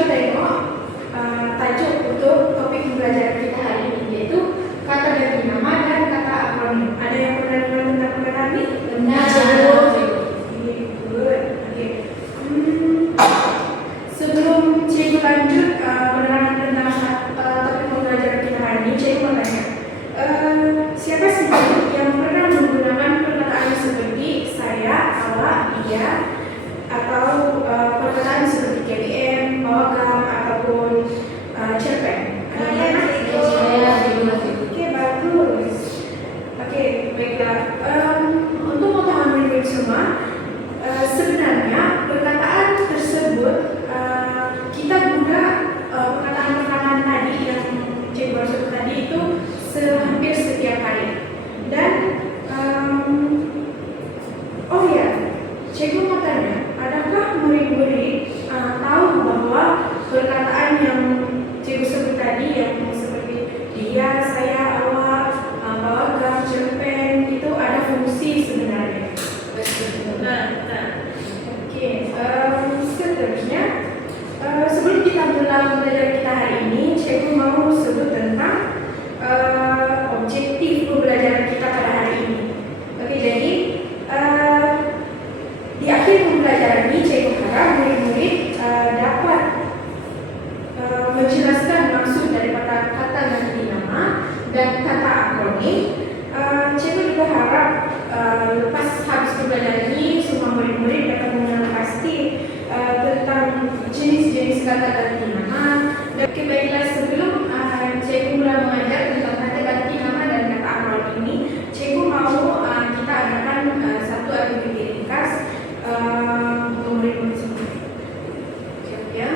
coba tengok tajuk untuk topik pembelajaran kita hari ini, yaitu kata ganti nama dan kata akronim. Ada yang pernah dengar tentang perkataan ini? Benar. Good. Okay. Sebelum cikgu lanjut menerangkan tentang topik pembelajaran kita hari ini, cikgu mau tanya, siapa sih yang pernah menggunakan perkataan seperti saya, awak, dia, atau perkataan seperti KBM, pawagam, ataupun cerpen? Oke, bagus. Oke, baiklah. Untuk pengetahuan murid semua, sebenarnya perkataan tersebut kita guna perkataan-perkataan tadi yang cikgu baru sebut tadi itu hampir setiap hari. Dan oh ya, cikgu mau tanya, adakah murid-murid tahu bahwa perkataan yang cikgu sebut tadi yang seperti dia, saya, awak, pawagam, cerpen itu ada fungsi sebenarnya? Nah. Oke, seterusnya sebelum kita mulai pembelajaran kita hari ini, cikgu mau sebut tentang objektif pembelajaran kita pada hari ini. Oke, jadi di akhir pembelajaran ini, cikgu harap murid-murid dapat menjelaskan maksud daripada kata ganti nama dan kata akronim. Cikgu juga harap lepas habis pembelajaran ini, semua murid-murid dapat mengenal pasti tentang jenis-jenis kata ganti nama. Dan baiklah, sebelum cikgu mulai mengajar tentang kata ganti nama dan kata akronim ini, cikgu mau kita adakan satu aktiviti ringkas untuk murid-murid semua. Siap ya?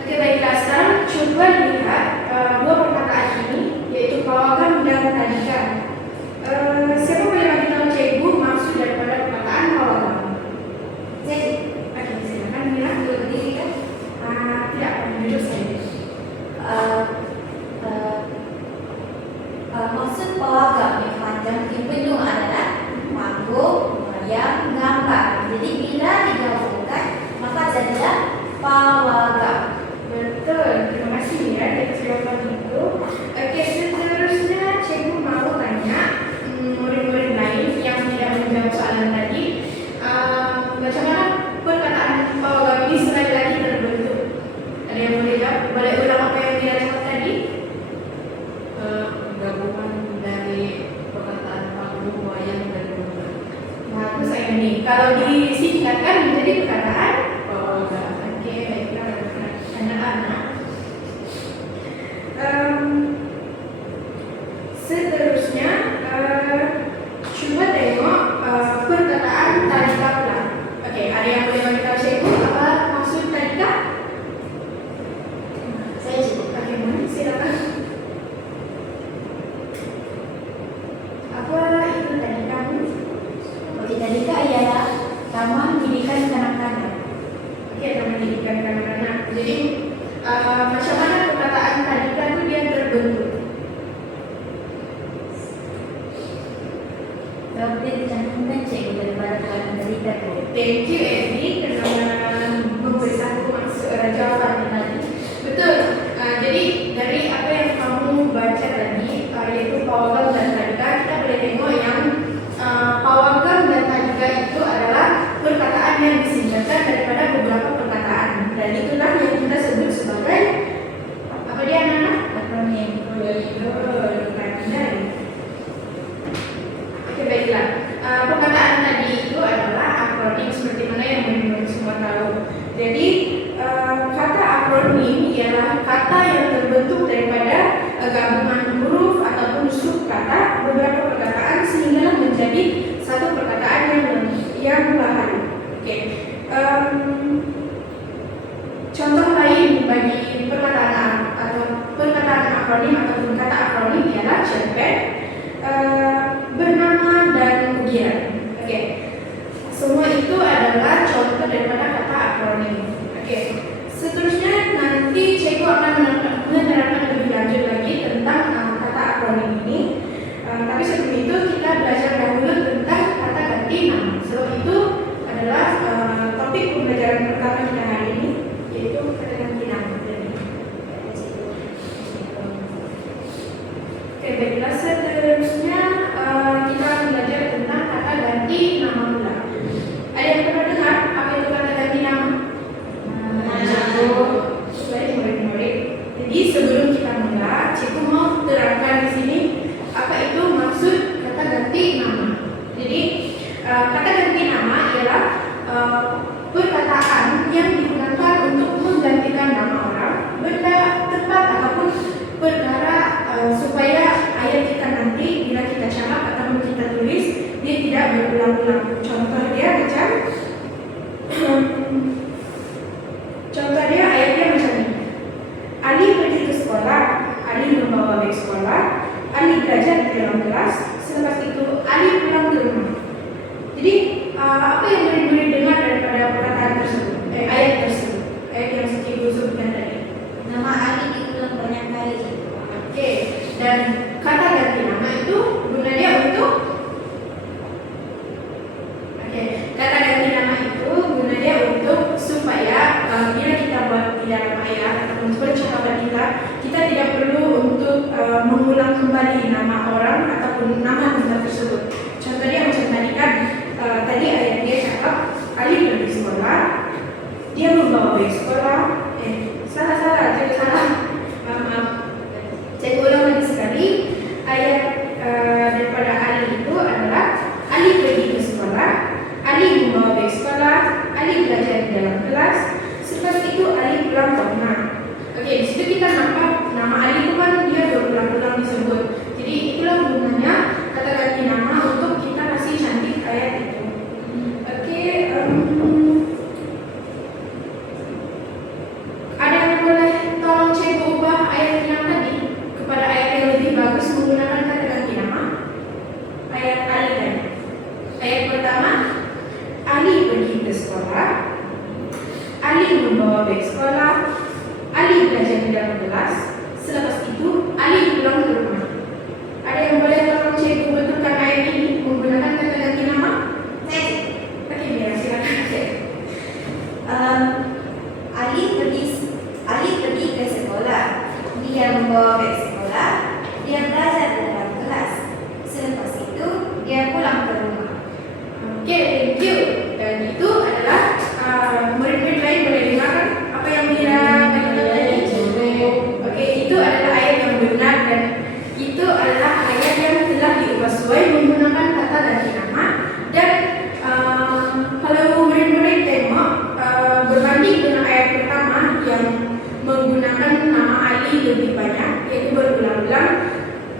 Oke, baiklah, sekarang coba lihat dua perkataan ini, yaitu pawagam dan tadika. Siapa boleh bagi tahu cikgu maksud daripada perkataan pawagam? Oke, silakan Mira. Berdiri kan? Tidak, duduk saja. Maksud pawagam yang panjang di penuh adalah panggung, wayang, gambar. Jadi bila digabungkan maka jadilah pawagam. Betul, terima kasih ya atas jawaban itu. Oke, seterusnya cikgu mau tanya murid-murid lain yang tidak menjawab soalan tadi, bagaimana perkataan pawagam ini sekali lagi terbentuk? Ada yang boleh jawab? Boleh ulang apa yang dia jawab tadi? Gabungan dari perkataan panggung, wayang, dan gambar. Bagus saya ini. Kalau disingkatkan menjadi perkataan Pawagam. oke, baiklah anak-anak. Seterusnya coba tengok perkataan tadika pula. Oke, ada yang boleh bagi tahu cikgu apa maksud tadika? Saya cukup. Oke, silakan. Apa itu tadika? Bagi tadika ialah taman didikan kanak-kanak. Oke, taman didikan kanak-kanak. Jadi macam mana perkataan tadika itu dia terbentuk? Seperti dicantumkan cikgu daripada kanan tadika itu. Thank you Evi karena memberitahu maksud jawaban tadi. Betul. Jadi dari apa yang kamu baca tadi, yaitu pawagam dan tadika, kita boleh tengok yang pawagam dan tadika itu adalah perkataan yang disingkatkan daripada beberapa perkataan, dan itulah yang kita sebut sebagai apa dia anak-anak? Akronim. Oke, baiklah. Perkataan tadi itu adalah akronim seperti mana yang murid-murid semua tahu. Jadi kata akronim ialah kata yang terbentuk daripada gabungan huruf ataupun subkata beberapa perkataan sehingga menjadi satu perkataan yang bahan. Oke. Contoh lain bagi perkataan atau perkataan akronim ataupun kata akronim ialah cerpen, bernama, dan ujian. Oke. Semua itu adalah contoh daripada kata akronim. Oke. Seterusnya nanti cikgu akan menerangkan lebih lanjut lagi tentang kata akronim ini. Tapi sebelum itu kita belajar dahulu tentang kata ganti nama. Sebab itu adalah topik pembelajaran pertama kita hari ini, yaitu kata ganti nama. Oke, baiklah, seterusnya kita akan belajar tentang kata ganti nama mula. Ada yang pernah dengar apa itu kata ganti nama? Baik, murid-murid. Jadi sebelum kita mulai, cikgu mau terangkan di sini apa itu maksud kata ganti nama. Jadi kata ganti nama ialah perkataan yang digunakan untuk menggantikan nama orang, benda, tempat ataupun perkara supaya ayat kita nanti bila kita cakap ataupun kita tulis dia tidak berulang-ulang. Contoh dia macam ayatnya macam ini. Ali pergi ke sekolah, Ali membawa beg sekolah, Ali belajar di dalam kelas, selepas itu Ali pulang ke rumah. Jadi apa yang murid-murid dengar daripada perkataan tersebut, ayat tersebut, ayat yang cikgu sebutkan tadi? Nama Ali diulang banyak kali. Oke, dan kata ganti nama itu gunanya untuk kata ganti nama itu gunanya untuk supaya bila kita buat di dalam ayat ataupun percakapan kita tidak perlu untuk mengulang kembali nama orang ataupun nama benda tersebut. Contohnya macam tadi kan, tadi ayat dia cakap Ali pergi sekolah, dia membawa beg sekolah. Salah, maaf. Saya ulang lagi sekali. Ayat daripada Ali itu adalah Ali pergi ke sekolah, Ali membawa beg sekolah, Ali belajar di dalam kelas, selepas itu Ali pulang ke rumah. Oke, di situ kita nampak nama Ali itu kan dia berulang-ulang disebut. Jadi itulah gunanya kata ganti nama untuk kita kasih cantik ayat itu. Oke, ada yang boleh tolong cikgu ubah ayat yang tadi kepada ayat yang lebih bagus menggunakan kata ganti nama? Ayat Ali tadi. Ayat pertama, Ali pergi ke sekolah, Ali membawa beg sekolah, Ali belajar di dalam kelas, selepas itu Ali pulang ke rumah. Ada yang boleh tolong cikgu betulkan ayat ini menggunakan kata ganti nama? Oke, biar silakan. Ali pergi ke sekolah, dia membawa beg sekolah, dia belajar di dalam kelas, selepas itu dia pulang ke rumah. Oke, thank you. Dan itu adalah murid-murid lain boleh dengarkan apa yang Mira bagi tadi. Oke, itu adalah ayat yang benar dan itu adalah ayat yang telah diubah sesuai menggunakan kata ganti nama. Dan kalau murid-murid tengok berbanding dengan ayat pertama yang menggunakan nama Ali lebih banyak, yaitu berulang-ulang,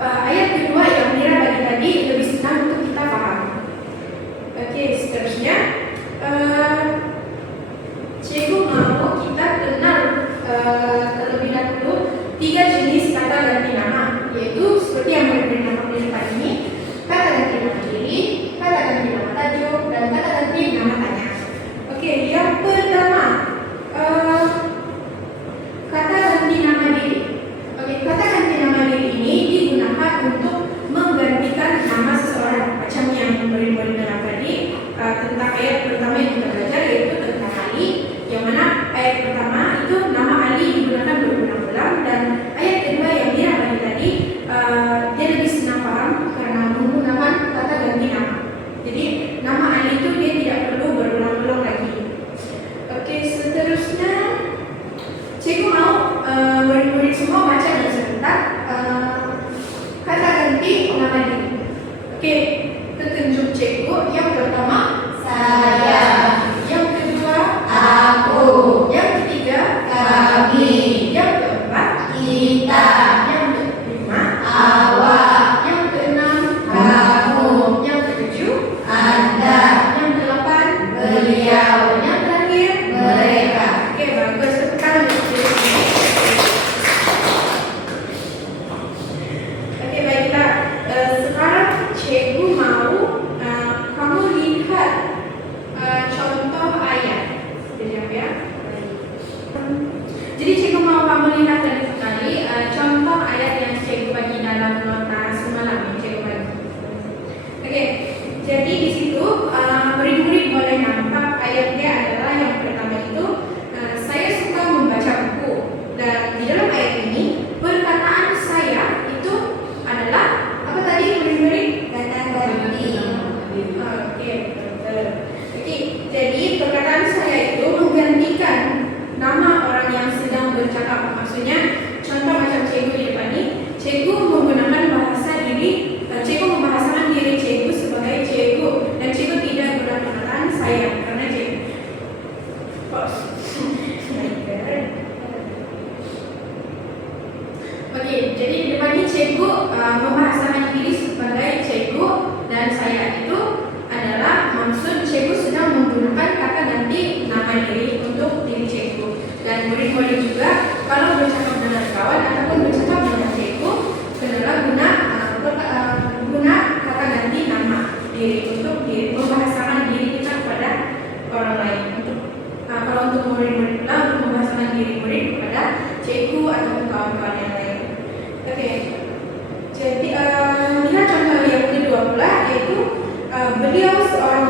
ayat kedua yang Mira bagi tadi lebih senang untuk kita paham. Oke, seterusnya cikgu mau kita kenal terlebih dahulu 3 jenis kata ganti nama, yaitu seperti yang murid-murid nampak di depan ini: kata ganti nama diri, kata ganti nama tajuk, dan kata ganti nama tanya. Oke, yang pertama kata ganti nama diri. Oke, kata ganti nama diri ini digunakan untuk menggantikan nama seseorang, macam yang murid-murid dengar tadi tentang ayat pertama yang kita belajar, yaitu tentang Ali, yang mana ayat pertama itu nama Ali digunakan berulang-ulang, dan ayat kedua yang dia bagi tadi dia lebih senang paham karena menggunakan kata ganti nama. Jadi nama Ali itu dia tidak perlu berulang-ulang lagi. Oke, seterusnya cikgu mau murid-murid semua baca dan sebentar kata ganti nama diri. Oke, petunjuk cikgu yang pertama Saya, yang kedua aku, yang ketiga kami, yang keempat kita, yang kelima awak, yang keenam kamu, yang ketujuh Anda, yang kedelapan beliau, yang terakhir mereka. Oke, bagus. Tepuk tangan untuk cikgu. Oke, baiklah. Sekarang cikgu mau kamu lihat contoh ayat. Sekejap ya. Jadi cikgu mau kamu lihat tadi sekali contoh ayat yang cikgu bagi dalam nota semalam yang cikgu bagi. Oke, jadi di situ murid-murid boleh nampak ayatnya adalah yang pertama. course. Oke, jadi di depan ini cikgu membahasakan diri sebagai cikgu dan saya itu adalah maksud cikgu sedang menggunakan kata ganti nama diri untuk diri cikgu, dan murid-murid juga kalau bercakap dengan kawan ataupun bercakap dengan cikgu kenalah guna kata ganti nama diri untuk membahasakan diri kita kepada orang lain. Kalau untuk murid-murid pula untuk membahasakan diri murid kepada cikgu ataupun kawan-kawan yang lain. Oke, jadi lihat contoh yang kedua pula, yaitu beliau seorang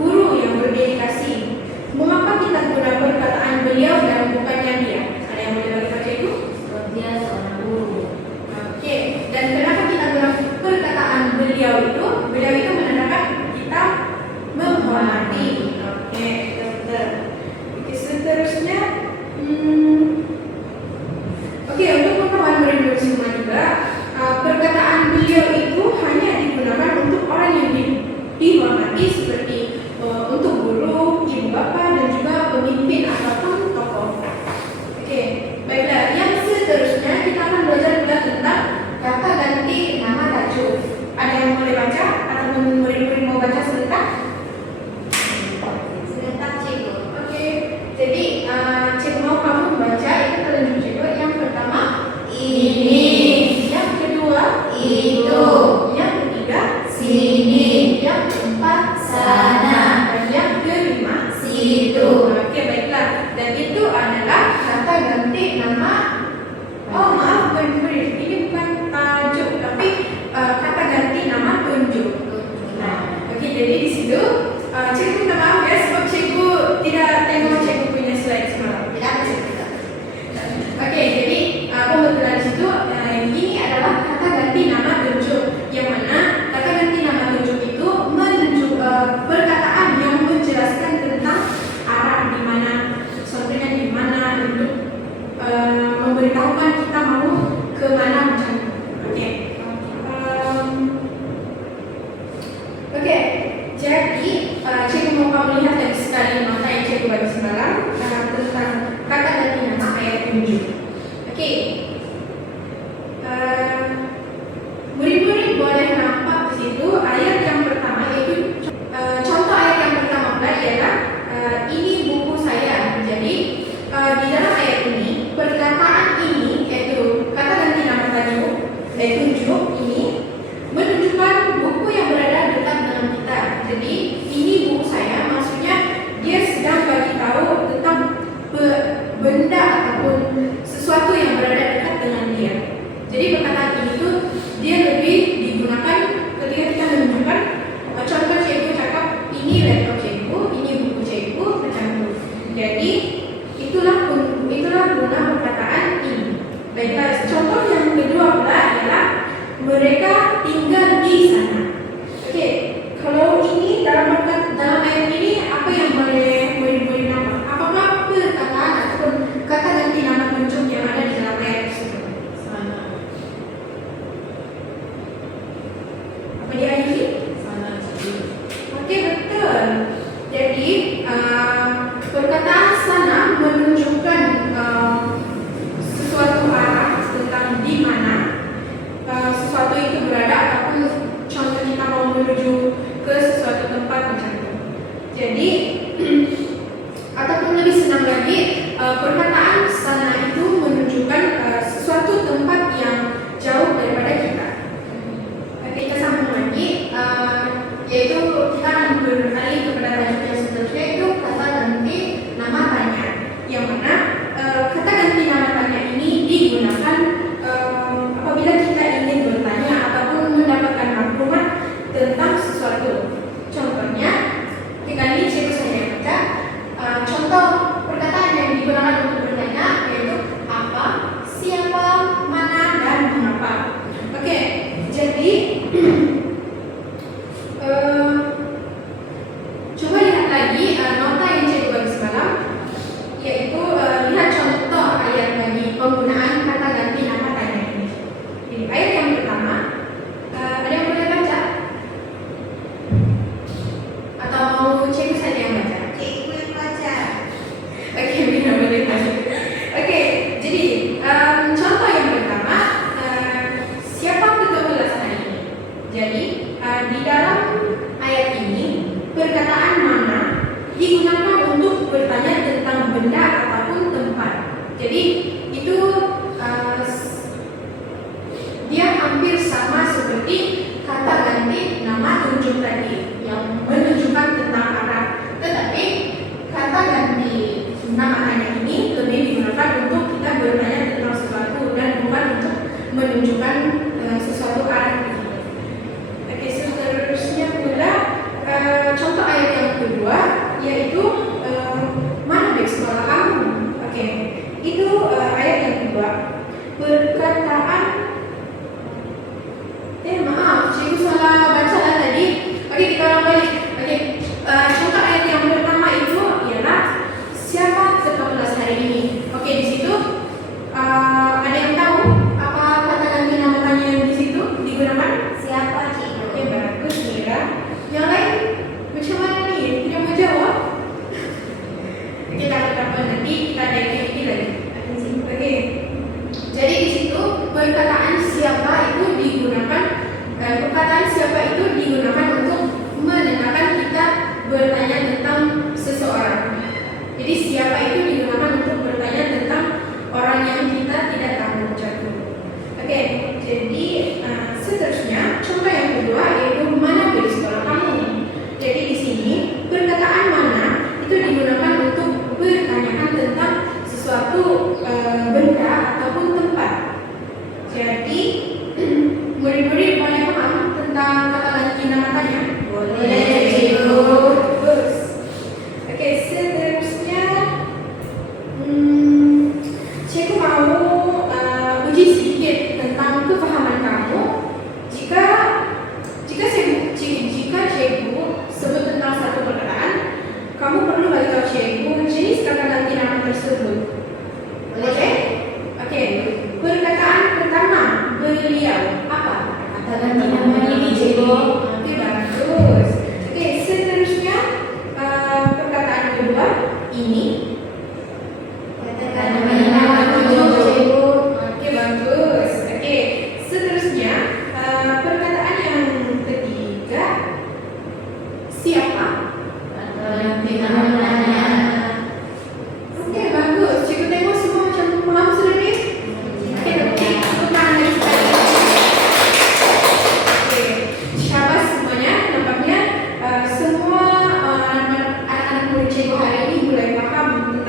guru yang berdedikasi. Mengapa kita guna perkataan beliau dan bukannya dia? Ada yang boleh bagi cikgu? Dia seorang guru. Oke, dan kenapa kita guna perkataan beliau itu? Beliau itu menandakan kita menghormati. Oke, betul. Oke, seterusnya, oke, untuk kawan murid-murid semua juga, perkataan beliau itu hanya digunakan untuk orang yang dihormati seperti untuk guru, ibu bapa, dan juga pemimpin ataupun tokoh. Oke, baiklah. Yang seterusnya kita akan belajar pula tentang kata ganti nama tajuk. Ada yang boleh baca ataupun murid-murid mau baca sebentar? Sebentar cikgu. Oke, jadi cikgu mau kamu baca itu telunjuk cikgu. Yang pertama Ini, yang kedua itu, yang ketiga sini, yang keempat sana, dan yang kelima situ. Oke, baiklah. Dan itu adalah kata ganti nama. Oh maaf, murid-murid, ini bukan tajuk tapi kata ganti nama tunjuk. Nah, oke, jadi di situ cikgu minta maaf ya sebab cikgu tidak tengok cikgu punya slide semalam. Tidak bisa kita. Oke, jadi pembetulan di situ ini adalah kata ganti nama tunjuk, yang mana kata ganti nama tunjuk itu menunjuk perkataan yang menjelaskan tentang arah di mana, contohnya di mana, untuk memberitahukan kita mau ke mana macam itu. Oke. Oke, jadi cikgu mau kamu lihat lagi sekali nota yang cikgu bagi semalam tentang kata ganti nama ayat tunjuk. Oke, murid-murid boleh nampak di situ ayat yang pertama, yaitu contoh ayat yang pertama pula ialah ini buku saya. Jadi di dalam ayat ini perkataan ini, yaitu kata ganti nama tajuk tunjuk ini menunjukkan buku yang berada dekat dengan kita. Jadi ini buku saya, maksudnya dia sedang bagi tahu tentang benda ataupun sesuatu yang berada dekat dengan dia. Jadi perkataan ini tuh dia lebih digunakan ketika kita menunjukkan contoh cikgu cakap ini laptop cikgu, ini buku cikgu, macam itu. Jadi itulah guna perkataan ini. Baiklah, contoh yang kedua pula ialah mereka tinggal di sana. Oke, kalau ini dalam ayat ini apa yang boleh murid-murid nampak? Apakah perkataan ataupun kata ganti nama tunjuk yang ada di dalam ayat tersebut? Sana. Apa dia ini? Sana cikgu. Oke, betul. Jadi perkataan sana menunjukkan sesuatu arah tentang di mana sesuatu itu berada, ataupun contoh kita mau menuju ke sesuatu tempat macam itu. Jadi ataupun lebih senang lagi, perkataan sana itu menunjukkan sesuatu tempat yang jauh daripada kita. Oke, kita sambung lagi, yaitu kita akan beralih kepada tajuk yang seterusnya, itu kata ganti nama tanya, yang mana kata ganti nama tanya ini digunakan apabila kita ingin bertanya ataupun mendapatkan maklumat tentang sesuatu. Contohnya, ketika ini cikgu saya baca contoh perkataan yang digunakan untuk benda ataupun tempat. Jadi itu dia hampir sama seperti kata ganti nama tunjuk tadi yang menunjukkan tentang arah. Tetapi kata ganti nama tanya ini lebih digunakan untuk kita bertanya tentang sesuatu dan bukan untuk menunjukkan sesuatu arah. Oke, seterusnya pula contoh ayat yang kedua yaitu mana baik sekolah kamu. Oke, itu ayat yang kedua. Perkataan maaf, cikgu salah baca lah tadi. Oke, kita ulang balik. Oke, contoh ayat yang pertama itu ialah siapa ketua kelas hari ini. Oke, di situ ada yang tahu apa kata ganti nama tanya yang di situ digunakan? Siapa cikgu? Oke, bagus Mira. Yang lain macam mana nih? Tidak mau jawab? Oke, tak apa-apa, nanti kita ada activity lagi. Oke, jadi di situ perkataan siapa itu digunakan. Perkataan siapa itu digunakan untuk menandakan kita bertanya tentang seseorang. Jadi siapa itu digunakan untuk bertanya tentang orang yang kita tidak tahu jatuh. Oke, jadi seterusnya contoh yang kedua yaitu mana dari sekolah kamu. Jadi di sini perkataan mana itu digunakan untuk bertanyakan tentang sesuatu benda ataupun tempat. Jadi murid-murid boleh paham tentang kata ganti nama tanya? Boleh, cikgu. Bagus. Oke, seterusnya cikgu mau uji sedikit tentang kefahaman kamu. Jika cikgu sebut tentang satu perkataan, kamu perlu bagi tahu cikgu jenis kata ganti nama tersebut. Boleh? Oke. Perkataan pertama, beliau apa? Kata ganti nama ini, cikgu. Oke, bagus. Oke, seterusnya perkataan kedua, ini. Kata ganti nama tunjuk, cikgu. Oke, bagus. Oke, seterusnya perkataan yang ketiga, siapa? Kata ganti nama tanya. Oke, bagus. Cikgu tengok semua macam paham sudah nih? Oke, tepuk tangan lagi sekali. Oke, syabas semuanya. Nampaknya semua anak-anak murid cikgu hari ini mulai paham tentang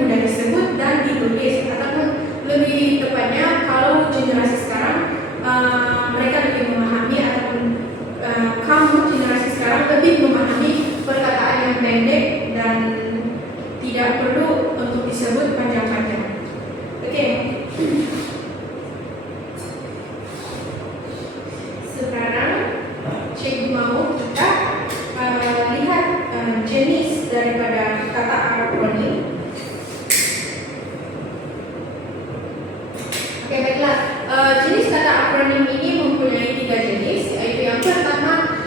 mudah disebut dan ditulis, ataupun lebih tepatnya kalau generasi sekarang mereka lebih memahami, ataupun kamu generasi sekarang lebih memahami perkataan yang pendek dan tidak perlu untuk disebut panjang-panjang. Oke. Sekarang cikgu mau kita lihat jenis daripada kata akronim. Oke, baiklah. Jenis kata akronim ini mempunyai 3 jenis, yaitu yang pertama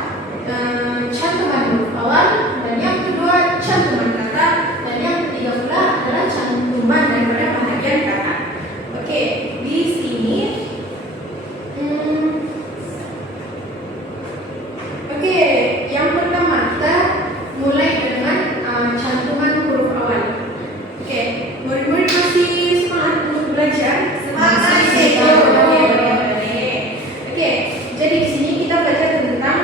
cantuman huruf awal, dan yang kedua cantuman kata, dan yang ketiga pula adalah cantuman daripada bahagian kata. Oke, di sini oke, yang pertama kita mulai dengan cantuman huruf awal. Oke, murid-murid masih semangat untuk belajar? Semangat, Oke, jadi di sini kita belajar tentang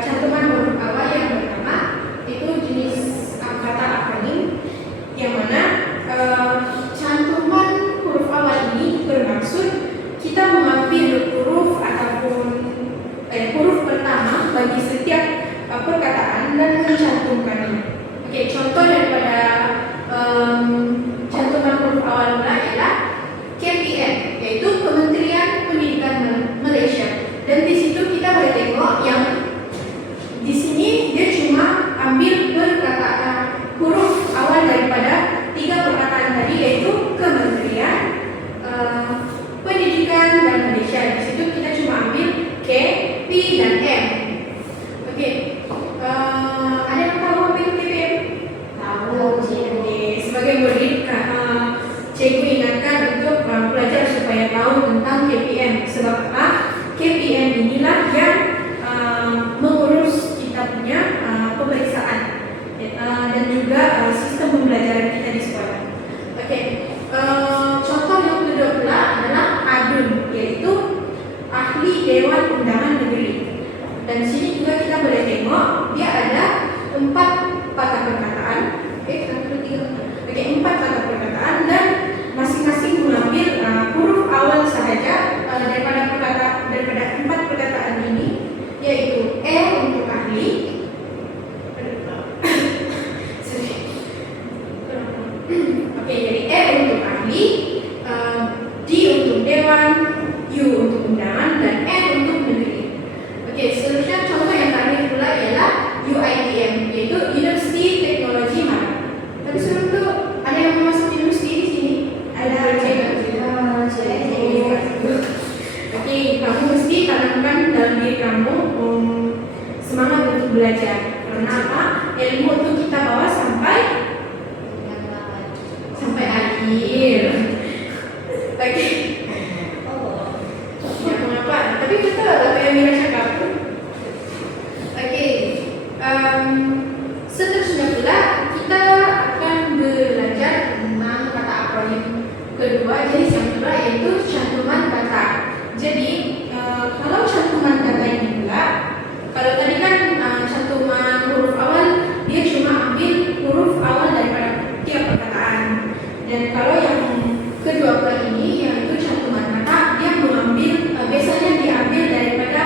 cantuman huruf awal. Yang pertama itu jenis kata akronim, yang mana cantuman huruf awal ini bermaksud kita mengambil huruf ataupun huruf pertama bagi setiap perkataan dan mencantumkannya. Oke, contoh daripada cantuman huruf awal ialah KPM, yaitu Kementerian Pendidikan Malaysia. Dan di situ kita boleh tengok yang di sini dia cuma ambil perkataan huruf awal daripada 3 perkataan tadi, yaitu Kementerian Pendidikan dan Malaysia. Di situ kita cuma ambil K, P dan M. Oke, ada yang tahu apa itu KPM? Tahu, cikgu. Oke, sebagai murid, cikgu ingatkan untuk pelajar supaya tahu tentang KPM. Sebab apa? KPM inilah yang mengurus kita punya pemeriksaan dan juga sistem pembelajaran kita di sekolah. Oke, contoh yang kedua pula adalah ADUN, yaitu Ahli Dewan Undangan Negeri. Dan di sini juga kita boleh tengok dia ada 4 patah perkataan. Oke, 4 patah perkataan dan masing-masing mengambil huruf awal sahaja daripada 4 perkataan ini, yaitu E untuk ahli, oke, jadi E untuk ahli, D untuk dewan, U untuk undangan, dan N untuk negeri. Oke, seterusnya contoh yang terakhir pula ialah UITM, yaitu Universiti Teknologi Malaysia. Tapi sebelum itu ada yang mau masuk universiti di sini? Ada. Oke, kamu mesti tanamkan dalam diri kamu semangat untuk belajar. Karena apa? Ilmu itu kita bawa sampai akhir. Oke. Ya, mengapa? Tapi betul apa yang Mira cakap. Oke. Seterusnya pula kita akan belajar tentang kata akronim kedua, jenis yang kedua, yaitu cantuman kata. Jadi kalau cantuman kata ini pula, kalau tadi kan cantuman huruf awal dia cuma ambil huruf awal daripada tiap perkataan. Dan kalau yang kedua pula ini, yaitu cantuman kata, dia mengambil biasanya diambil daripada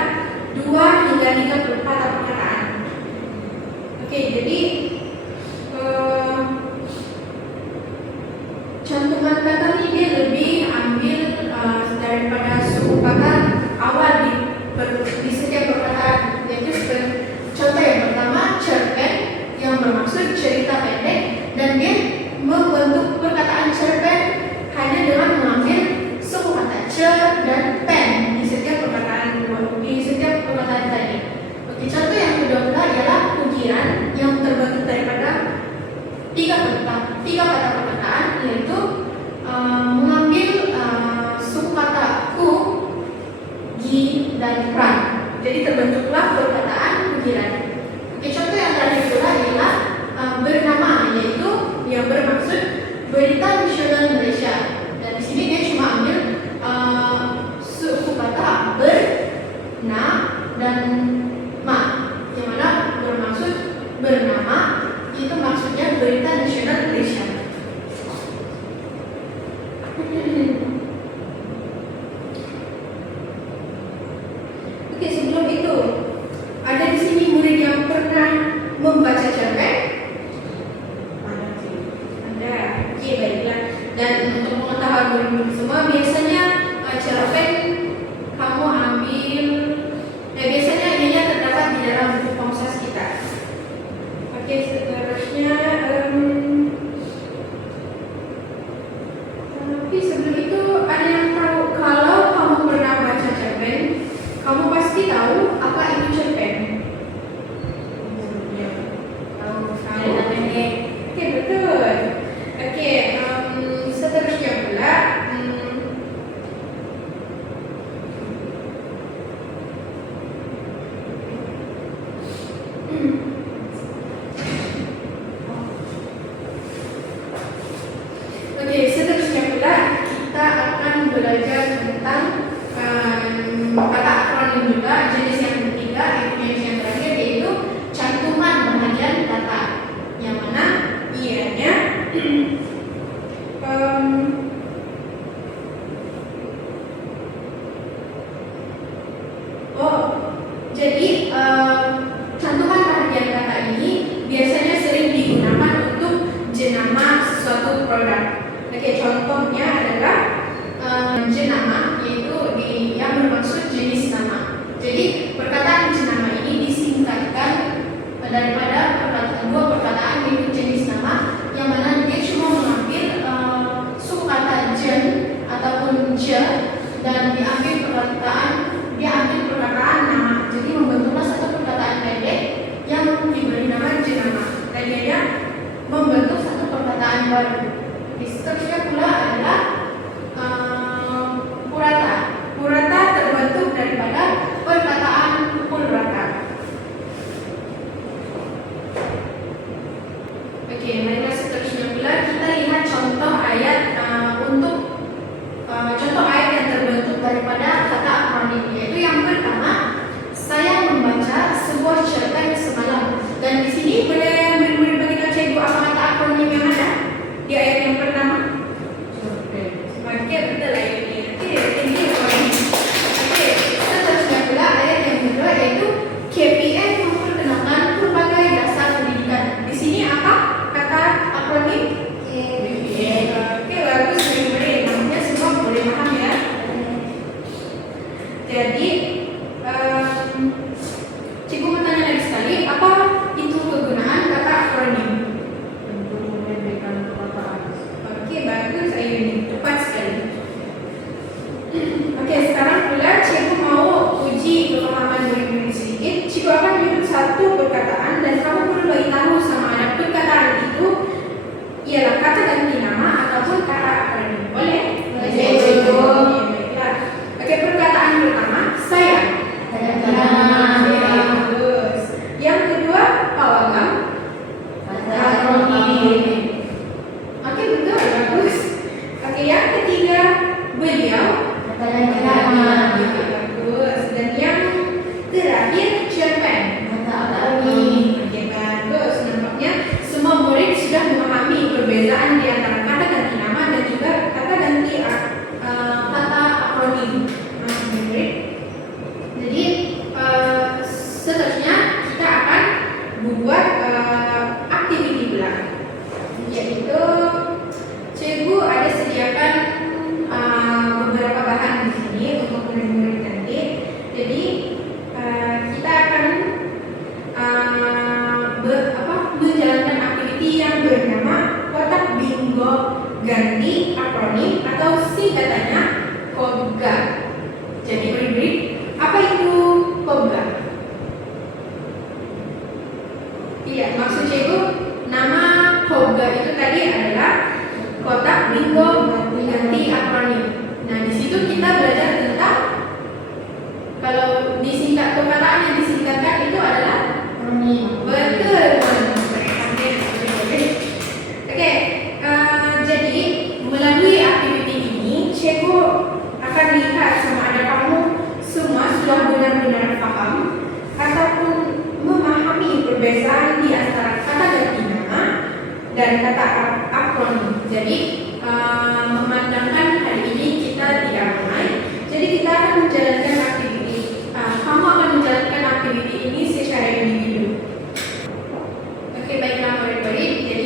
2 hingga 3 patah perkataan. Oke, jadi cantuman kata ini dia lebih ambil daripada suku kata awal di setiap perkataan. Yaitu contoh yang pertama cerpen, yang bermaksud cerita pendek, dan dia membentuk perkataan cerpen hanya dengan mengambil suku kata cer dan pen di setiap perkataan tadi. Oke, contoh yang kedua pula ialah ukiran yang terbentuk daripada 3 kata perkataan, yaitu mengambil suku kata u, gi, dan ran. Jadi terbentuklah perkataan ukiran. Oke, contoh yang terakhir pula ialah bernama, yaitu yang bermaksud Berita Nasional Malaysia. Dan di sini dia cuma ambil suku kata ber, na, dan ma, yang mana bermaksud bernama, itu maksudnya Berita Nasional Malaysia. Oke, sebelum itu ada di sini murid yang pernah membaca cerpen? Ada sih. Ada. Oke, baiklah. Dan untuk pengetahuan murid-murid semua, biasanya cerpen kamu ambil, biasanya ininya terdapat di dalam buku Komsas kita. Oke, seterusnya. Tapi sebelum itu ada yang tahu kalau kamu pernah baca cerpen, kamu pasti tahu apa itu cerpen. Ya. Tahu? Cerita pendek. Oke, betul. Oke, seterusnya pula. Oke, seterusnya pula kita akan belajar tentang kata akronim juga, jenis yang ketiga, jenis yang terakhir yaitu cantuman bahagian kata, yang mana ianya jadi cantuman bahagian kata ini biasanya sering digunakan untuk jenama sesuatu produk. Oke, contohnya adalah jenama, yaitu yang bermaksud jenis nama. Jadi perkataan jenama ini disingkatkan daripada dua perkataan yaitu jenis nama, yang mana dia cuma mengambil suku kata jen ataupun je dan diambil perkataan nama. Jadi membentuklah satu perkataan pendek yang diberi nama jenama. Dan dia membentuk satu perkataan baru. Seterusnya pula adalah purata. Purata terbentuk daripada perkataan pukul rata. Oke, marilah seterusnya pula kita lihat contoh ayat contoh ayat yang terbentuk daripada kata akronim, yaitu yang pertama, saya membaca sebuah cerpen semalam. Dan di sini boleh murid-murid bagi tahu cikgu apa kata akronim yang ada di ayat yang pertama? Cerpen. Oke, betul lah ini. Ini Oke, seterusnya pula ayat yang kedua yaitu KPM memperkenalkan berbagai dasar pendidikan. Di sini apa kata akronim? KPM. Oke, bagus murid-murid. Namanya semua boleh paham ya. Jadi, cikgu mau tanya lagi sekali, apa itu kegunaan kata akronim? Untuk membedakan perkataan. Oke, bagus Ayuni, tepat sekali. Oke, sekarang pula cikgu mau uji kepahaman murid-murid sedikit. Cikgu akan menyebut satu perkataan dan kamu perlu bagi tahu sama anak perkataan itu ialah kata ganti nama ataupun kata akronim. Boleh? Boleh. Baiklah. Oke, perkataan pertama saya. Bagus. Yang kedua pawagam. Oke, betul, bagus. Oke, yang ketiga beliau. Bagus. Dan yang terakhir cerpen. Oke, bagus. Nampaknya semua murid sudah memahami perbezaan di antara kata ganti nama dan juga kata ganti kata akronim. Murid. Jadi seterusnya kita akan membuat activity pula, yaitu cikgu ada sediakan beberapa bahan di sini untuk murid-murid nanti. Jadi kita akan menjalankan activity yang bernama kotak bingo ganti akronim atau singkatannya KOBGA. Jadi murid-murid, apa itu KOBGA? Iya, maksud cikgu nama KOBGA itu tadi adalah kotak bingo ganti akronim. Nah, di situ kita belajar tentang kalau disingkat perkataan yang disingkatkan itu adalah betul. Oke, jadi melalui aktiviti ini cikgu akan lihat sama ada kamu semua sudah benar-benar paham ataupun memahami perbedaan di antara kata ganti nama dan kata akronim. Jadi memandangkan hari ini kita tidak ramai, jadi kita akan menjalankan aktiviti. Kamu akan menjalankan aktiviti ini secara individu. Oke, baiklah murid-murid. Jadi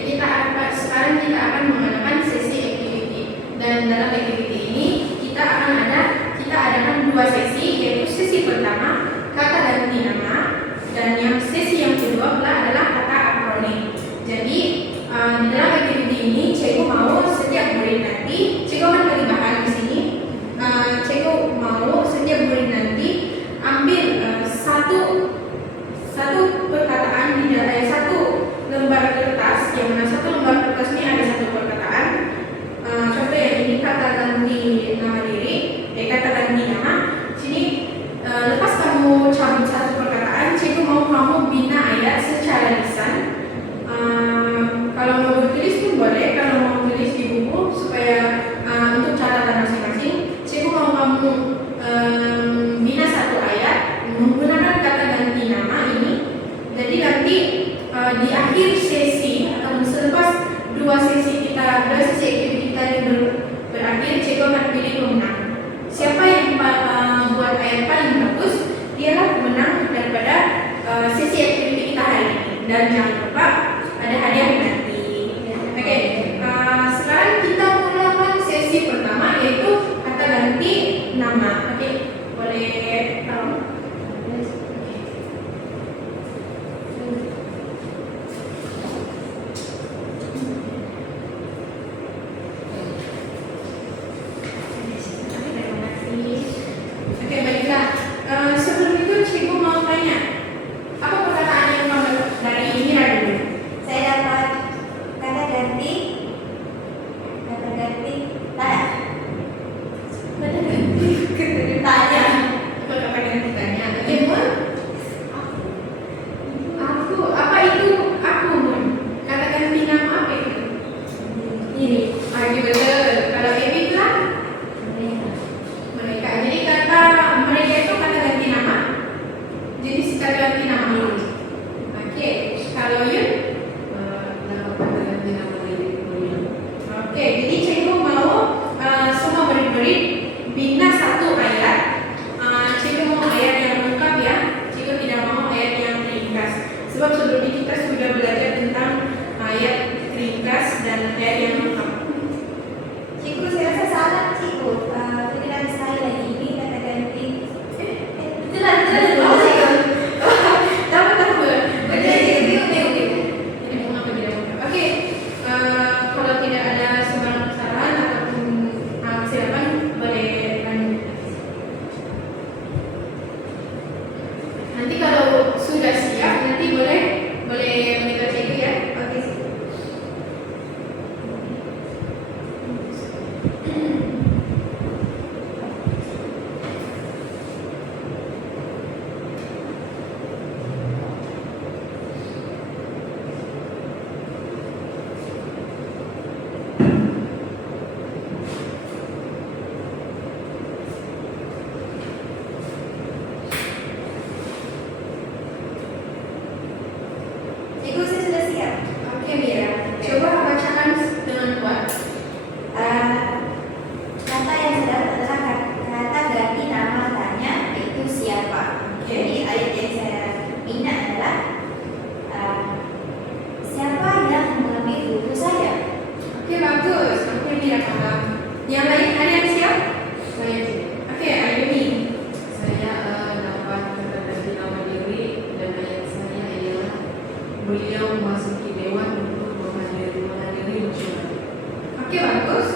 sekarang kita akan mengadakan sesi aktiviti. Dan dalam aktiviti ini kita adakan dua sesi, yaitu sesi pertama kata ganti nama, dan yang sesi yang kedua adalah kata akronim. Jadi di dalam aktiviti ini cikgu mau setiap murid nanti, cikgu akan bagi bahan di sini. Cikgu mau setiap murid nanti ambil satu perkataan di dalam satu lembar kertas, yang mana satu lembar kertas ini ada satu perkataan. Contoh yang ini kata ganti nama diri, kata ganti nama. Sini lepas kamu cabut satu perkataan, cikgu mau kamu bina ayat secara lisan. Kalau mau bertulis pun boleh, kalau mau tulis di buku supaya untuk catatan masing-masing. Cikgu mau kamu bina satu ayat menggunakan kata ganti nama ini. Jadi nanti di akhir sesi atau selepas dua sesi aktiviti kita ini berakhir, cikgu akan pilih pemenang. Siapa yang buat ayat paling bagus, dialah pemenang daripada sesi aktiviti kita hari ini. Dan jangan lupa ada hadiah nanti. Oke, sekarang kita mulakan sesi pertama, yaitu kata ganti nama. Oke, boleh tahu? Oke, baiklah. Sebelum itu cikgu mau tanya, apa perkataan yang kamu dari Mira dulu? Saya dapat kata ganti tanya. Tanya. Kata ganti tanya. Oke, Mun. Aku. Apa itu aku, Mun? Kata ganti nama apa itu? Ini. Oke, betul. Kalau Ebi kan mereka. Jadi kata mereka itu kata ganti nama. Jadi kata ganti nama ini. Oke, kalau Yun? Nama kata ganti nama diri William. Oke, jadi cikgu mau semua murid-murid bina satu ayat. Cikgu mau ayat yang lengkap ya. Cikgu tidak mau ayat yang ringkas. Sebab sebelumnya kita sudah belajar tentang ayat ringkas dan ayat yang lengkap. Cikgu, saya rasa salah cikgu. Tidak sekali lagi ini kata ganti. Betul. Tahu. Oke. Ini mau apa tidak mau. Oke, kalau tidak ada sebarang kesalahan ataupun kesilapan, boleh lanjut. Nanti kalau sudah siap, nanti boleh minta cikgu ya. Oke. Cikgu, saya sudah siap. Oke, Mira. Coba bacakan dengan kuat. Kata yang saya dapat adalah kata ganti nama tanya, yaitu siapa. Jadi ayat yang saya bina adalah siapa yang mengambil buku saya. Oke, bagus. Oke, Mira paham. Yang lain ada yang siap? Saya sih. Oke, Ayuni. Saya dapat kata ganti nama diri dan ayat saya ialah beliau memasuki dewan untuk menghadiri musyawarah. Oke, bagus.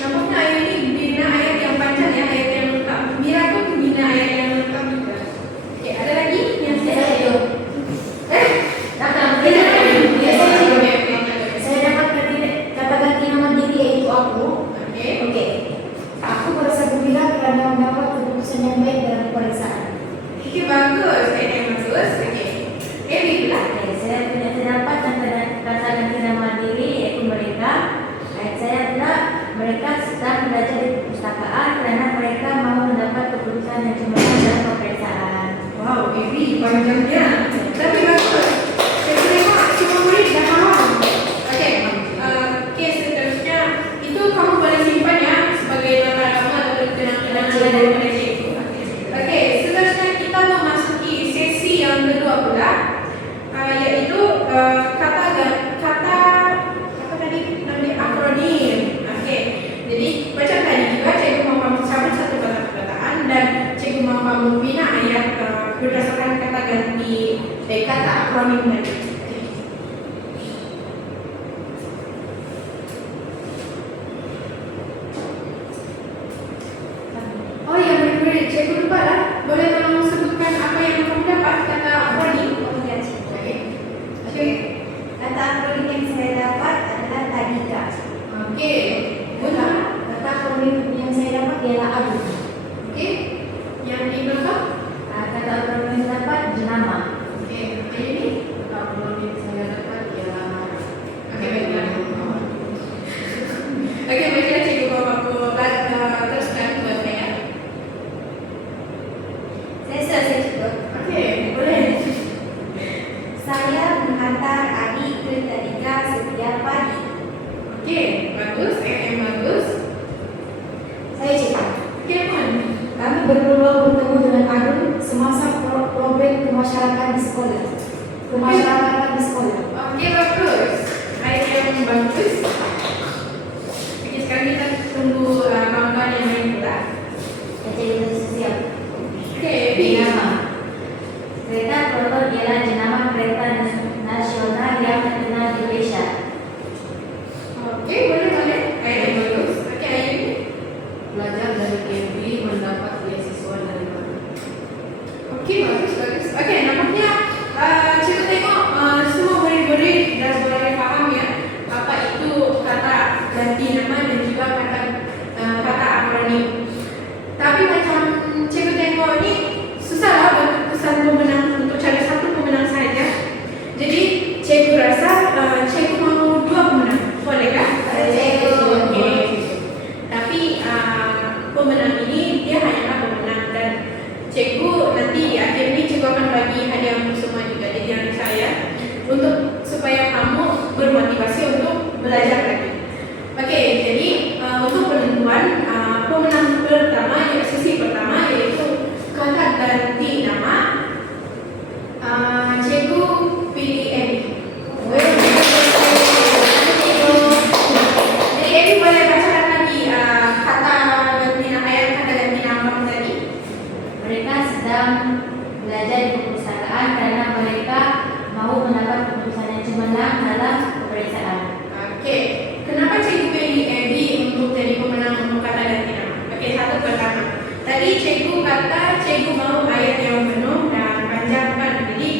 Nampaknya Ayuni bina ayat yang panjang ya, ayat yang lengkap. Mira pun bina ayat yang lengkap juga. Oke, ada lagi yang Saya siap? itu. Saya dapat kata ganti nama diri, yaitu aku. Oke. Aku merasa gembira karena mendapat keputusan yang baik dalam pemeriksaan. Oke, bagus. Ayat yang bagus. Oke. Ebi bilang. Oke, saya terdapat kata ganti nama diri, yaitu mereka. Ayat saya adalah mereka sedang belajar di perpustakaan karena mereka mau mendapat keputusan yang cemerlang dalam pemeriksaan. Wow, Ebi panjangnya. Tapi bagus. Saya terima semua murid dah paham. Oke, seterusnya kamu boleh simpan ya sebagai nota lama atau kenang-kenangan daripada cikgu. Oke, seterusnya kita memasuki sesi yang kedua pula, yaitu kata apa tadi namanya akronim. Oke, jadi macam tadi juga cikgu mau kamu cabut satu kata-kataan dan cikgu mau kamu bina ayat berdasarkan kata ganti kata akronim tadi. Oh ya, murid-murid, cikgu lupa lah. Boleh tolong sebutkan apa yang kamu dapat kata akronim? Ya, cikgu. Oke. Kata akronim yang saya dapat adalah tadika. Oke. Benar. Kata akronim yang saya dapat ialah adu. Oke. Yang di belakang? Kata akronim yang saya dapat jenama. Oke. Ini? Kata akronim saya dapat ialah Oke, baiklah. Oke, baiklah cikgu mau aku teruskan buat saya. Saya selesai cikgu. Oke, boleh. Saya menghantar adik ke tadika setiap pagi. Oke, bagus. Bagus. Saya cikgu. Oke, Mon. Kami berpeluang bertemu dengan Adun semasa program kemasyarakatan di sekolah. Kemasyarakatan di sekolah. Oke, bagus. Ayat yang bagus. Oke, sekarang kita tunggu kawan-kawan yang lain pula. Kecil sosial. Oke, Bi. Jenama. Kereta proton ialah jenama kereta nasional yang terkenal di Indonesia. Oke, boleh. Ayat yang bagus. Oke, Ayu. pelajar dari KMB mendapat beasiswa dari mana? Oke, bagus. Oke, nampaknya cikgu tengok semua murid-murid dah mulai paham ya apa itu kata ganti nama dan juga kata akronim. Tapi macam cikgu tengok ni susahlah untuk kesan pemenang untuk cari satu pemenang saja. Jadi cikgu rasa cikgu mau dua pemenang, boleh kan? Oke. Tapi pemenang ini dia hanyalah pemenang dan cikgu nanti di akhir ini cikgu akan bagi hadiah untuk semua juga. Jadi yang saya untuk supaya kamu bermotivasi untuk belajar lagi. Oke, jadi untuk penentuan pemenang pertama sesi pertama yaitu kata ganti nama. Cikgu pilih Ebi. Jadi Ebi boleh bacakan lagi kata ganti nama ayat kata ganti nama tadi. Mereka sedang belajar di perpustakaan karena mereka mau mendapat keputusan yang cemerlang dalam peperiksaan. Oke, kenapa cikgu pilih Ebi untuk jadi pemenang untuk kata ganti nama? Oke, satu pertama. Tadi cikgu kata cikgu mau ayat yang penuh dan panjang kan. Jadi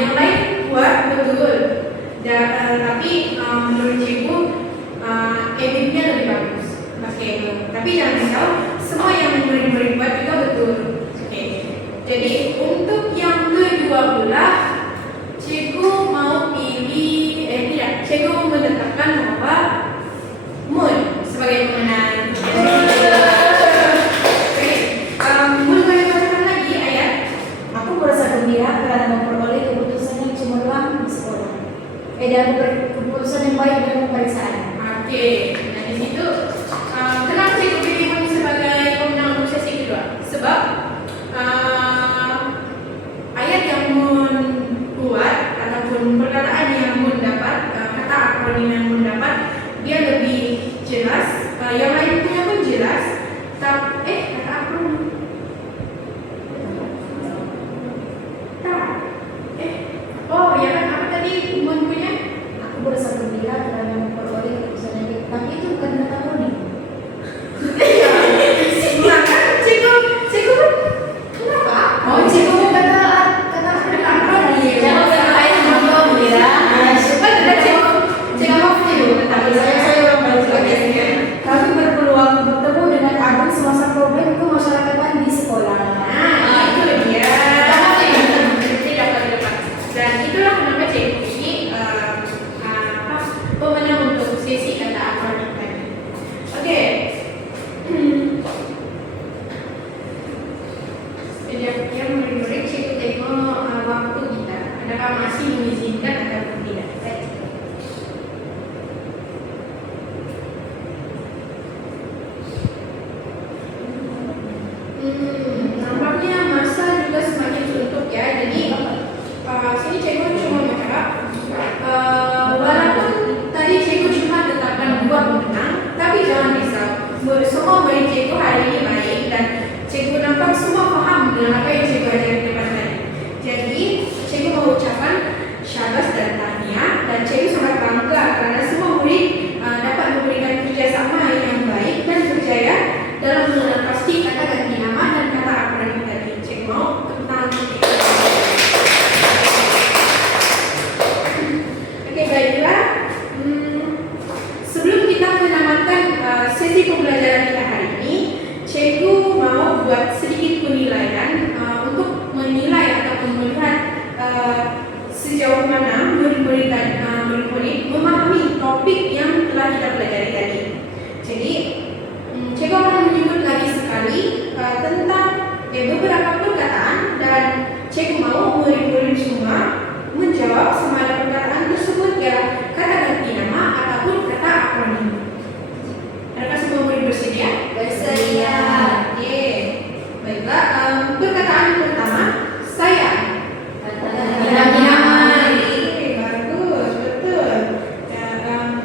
yang lain buat betul. Tapi menurut cikgu Ebi-nya lebih bagus. Oke, tapi jangan risau, semua yang murid-murid buat juga betul. Oke. Jadi untuk yang kedua pula cikgu mau pilih tidak, cikgu menetapkan bahwa Mun sebagai pemenang. Oke, Mun boleh bacakan lagi ayat. Aku merasa gembira karena memperoleh keputusan yang cemerlang di sekolah. Dan keputusan yang baik dalam peperiksaan. Oke, nah di situ kenapa cikgu pilih Mun sebagai pemenang untuk sesi kedua? Sebab ayat yang Mun buat ataupun perkataan yang Mun dapat, kata akronim yang Mun dapat, dia lebih jelas. Yang lain punya pun jelas. Kata akronim. Oh ya kan apa tadi Mun punya? Aku merasa gembira karena memperoleh keputusan yang baik. Tapi itu bukan kata akronim. Silakan cikgu kenapa? Oh cikgu kata akronim. Jangan kata ayat yang belum ya. Saya orang baik. Kami berpeluang bertemu dengan Adun semasa program cikgu mau murid-murid semua menjawab sama ada perkataan tersebut ya kata ganti nama ataupun kata akronim. Adakah semua murid bersedia? Bersedia. Oke. Baiklah, perkataan pertama saya. Kata ganti nama. Oke, bagus, betul. Ya,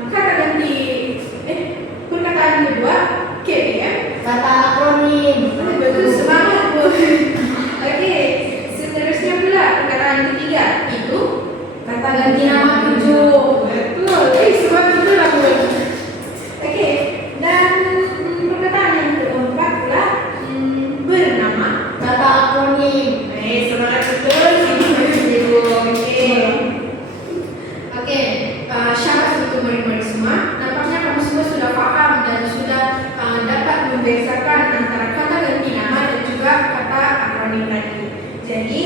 kata ganti perkataan kedua KBM. Kata akronim. Betul, semangat Bu. Oke, seterusnya pula perkataan ketiga itu Kata ganti nama 7. betul. Semua betul lah Bu. Oke, dan perkataan yang keempat pula bernama. Kata akronim. Semangat betul. Ibu. Oke, syarat untuk murid-murid semua. Nampaknya kamu semua sudah paham dan sudah dapat membedakan antara kata ganti nama dan juga kata akronim tadi. Jadi,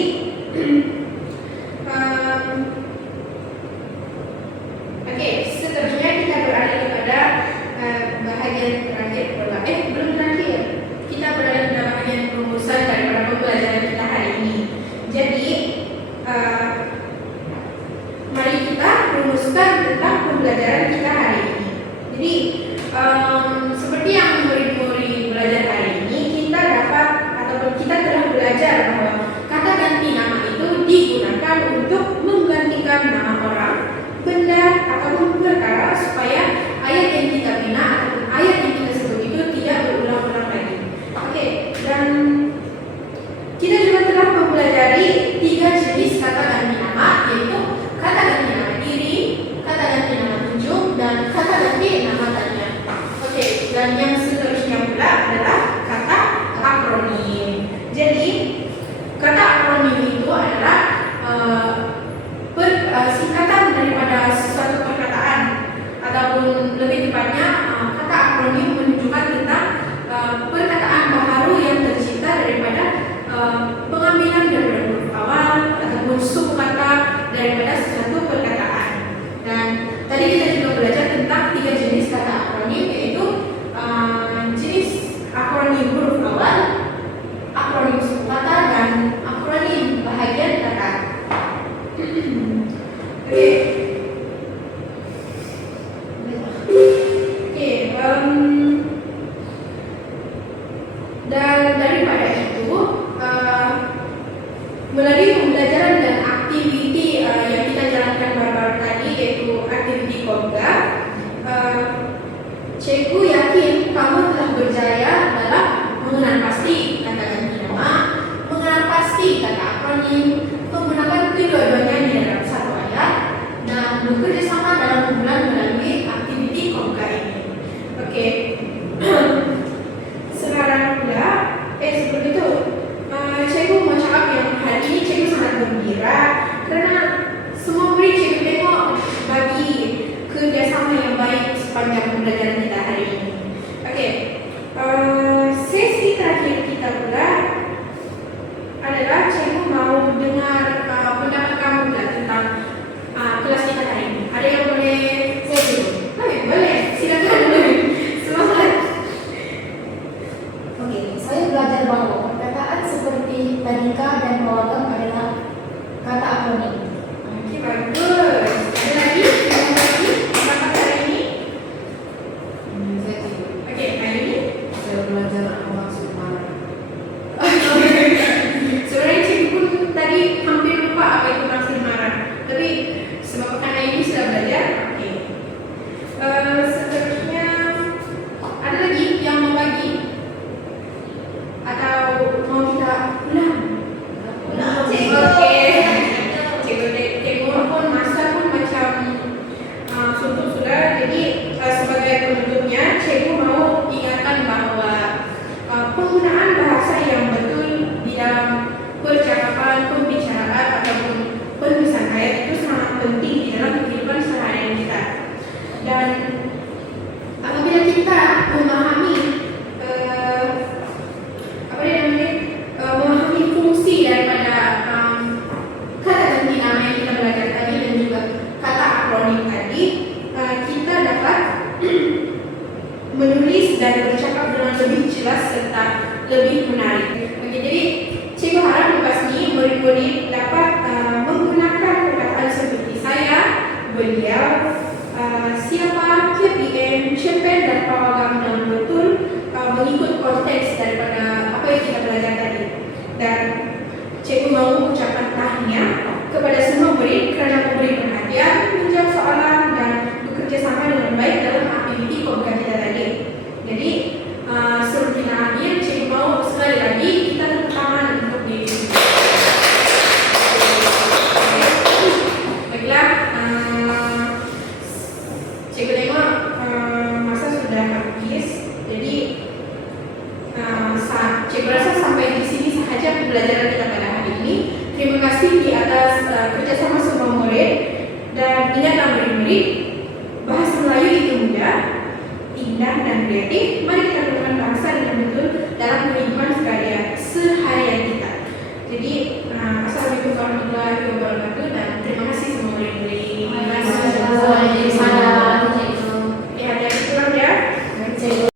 oke, seterusnya kita beralih kepada bahagian terakhir pula. Belum terakhir. Kita beralih pada bahagian perumusan daripada pembelajaran kita hari ini. Jadi, mari kita rumuskan tentang pembelajaran kita hari ini. Jadi, seperti yang murid-murid belajar hari ini, kita dapat ataupun kita telah belajar bahwa kata ganti nama itu digunakan untuk menggantikan nama orang, benda, ataupun perkara supaya ayat yang kita bina ataupun ayat yang kita sebut itu tidak berulang-ulang lagi. Oke, dan kita juga telah mempelajari 3 jenis kata ganti nama, yaitu kata ganti nama diri, kata ganti nama kunjung, dan kata ganti nama tanya. Oke, dan yang seterusnya pula adalah kata akronim. Jadi, kata akronim itu adalah singkatan daripada sesuatu perkataan, ataupun lebih tepatnya kata akronim menunjukkan tentang perkataan baharu yang tercipta daripada pengambilan daripada huruf awal ataupun suku kata daripada sesuatu perkataan. Dan tadi kita juga belajar tentang 3 jenis kata akronim, yaitu jenis akronim huruf awal, akronim suku kata, dan akronim bahagian kata. Dan daripada itu, melalui pembelajaran dan aktiviti yang kita jalankan baru-baru tadi, yaitu aktiviti Komga, cikgu yakin kamu telah berjaya dalam mengenal pasti kata ganti nama, mengenal pasti kata akronim, menggunakan kedua-duanya di dalam satu ayat, dan bekerja sama dalam kumpulan melalui aktiviti Komga ini. Oke. Sekarang pula, sebelum itu, cikgu mau cakap yang hari ini cikgu sangat gembira karena semua murid cikgu tengok bagi kerjasama yang baik sepanjang pembelajaran kita hari ini. Oke, sesi terakhir kita pula adalah cikgu mau dengar pendapat kamu pula tentang kelas kita hari ini. Ada yang boleh saya dulu? Boleh, silakan. Semangat. Oke, saya belajar bahwa perkataan seperti tadika dan pawagam adalah kata akronim. Oke, bagus. Ada lagi? Ada lagi? Pendapat hari ini? Saya tidak. Oke, hari ini? Saya belajar maksud marah. Sebenarnya cikgu pun tadi hampir lupa apa itu maksud marah. Tapi sebab karena ini sudah belajar, oke. Seterusnya ada lagi yang mau bagi? Atau mau kita ulang? Oke. Cikgu pun masa pun macam suntuk sudah. Jadi sebagai penutupnya, cikgu mau ingatkan bahwa penggunaan bahasa yang betul di dalam percakapan, pembicaraan ataupun penulisan ayat itu sangat penting di dalam kehidupan sehari-hari kita. Dan apabila kita memahami memahami fungsi daripada kata ganti nama yang kita belajar tadi dan juga kata akronim tadi, kita dapat menulis dan bercakap dengan lebih jelas serta lebih menarik. Oke, jadi cikgu harap lepas ini murid murid-murid dapat menggunakan perkataan seperti saya, beliau, siapa, KPM, cerpen dan pawagam dengan betul mengikut konteks daripada apa yang kita belajar tadi. Dan cikgu mahu mengucapkan tahniah kepada semua murid kerana memberi perhatian, menjawab soalan dan bekerja sama dengan baik dalam aktiviti pembuka kita tadi. Jadi sebelum kita akhir, cikgu mahu sekali lagi kita tepuk tangan untuk diri. Baiklah, cikgu tengok masa sudah habis. Jadi cikgu rasa sampai di sini sahaja pembelajaran kita pada hari ini. Terima kasih di atas kerjasama semua murid. Dan ingatlah murid-murid, bahasa Melayu itu mudah, indah dan kreatif. Mari kita gunakan bahasa dengan betul dalam kehidupan